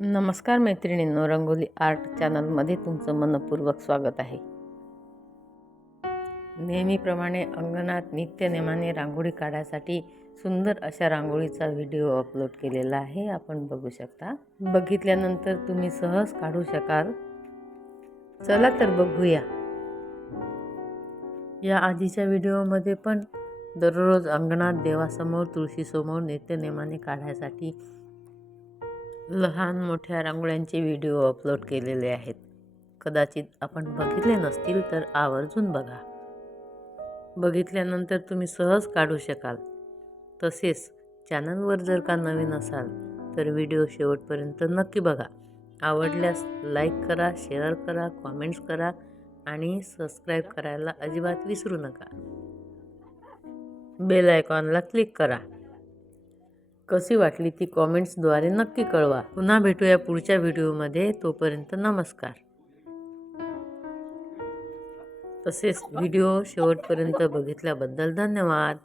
नमस्कार मैत्रिणींनो, रंगोली आर्ट चॅनलमध्ये तुमचं मनपूर्वक स्वागत आहे. नेहमीप्रमाणे अंगणात नित्यनेमाने रांगोळी काढायसाठी सुंदर अशा रांगोळीचा व्हिडिओ अपलोड केलेला आहे. आपण बघू शकता. बघितल्यानंतर तुम्ही सहज काढू शकाल. चला तर बघूया. या आधीच्या व्हिडिओमध्ये पण दररोज अंगणात देवासमोर, तुळशीसमोर नित्यनेमाने काढायसाठी लहान मोठ्या रांगोळ्यांचे व्हिडिओ अपलोड केलेले आहेत. कदाचित आपण बघितले नसतील तर आवर्जून बघा. बघितल्यानंतर तुम्ही सहज काढू शकाल. तसेच चॅनलवर जर का नवीन असाल तर व्हिडिओ शेवटपर्यंत नक्की बघा. आवडल्यास लाईक करा, शेअर करा, कॉमेंट्स करा आणि सबस्क्राईब करायला अजिबात विसरू नका. बेल आयकॉनला क्लिक करा. कशी वाटली ती कॉमेंट्सद्वारे नक्की कळवा. पुन्हा भेटूया पुढच्या व्हिडिओमध्ये. तोपर्यंत नमस्कार. तसेच व्हिडिओ शेवटपर्यंत बघितल्याबद्दल धन्यवाद.